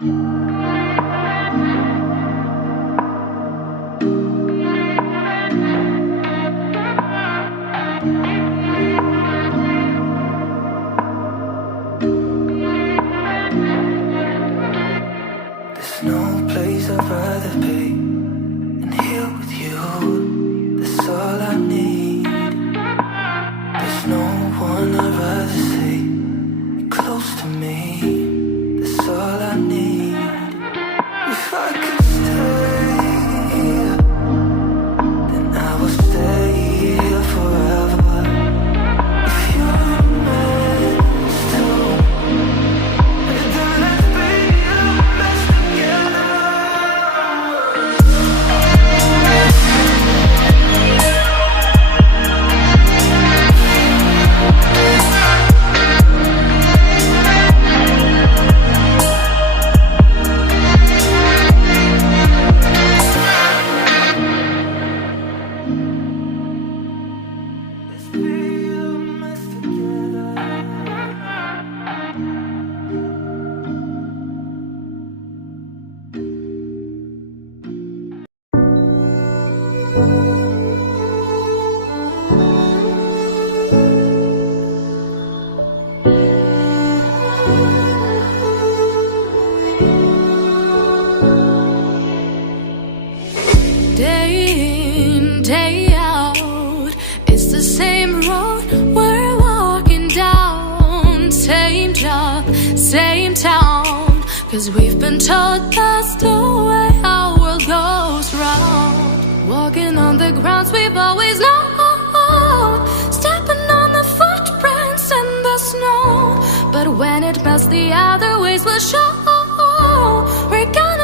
There's no place I'd rather be than here with you. That's all I need. There's no one I'd rather see close to me. That's all I need. If I could stay, then I will stay here forever. If you're meant to, then let's be the best together. Let's be the best together. Day in, day out, it's the same road we're walking down. Same job, same town, 'cause we've been told that's the way our world goes round. Walking on the grounds we've always known, stepping on the footprints in the snow. But when it melts, the other ways will show. We're gonna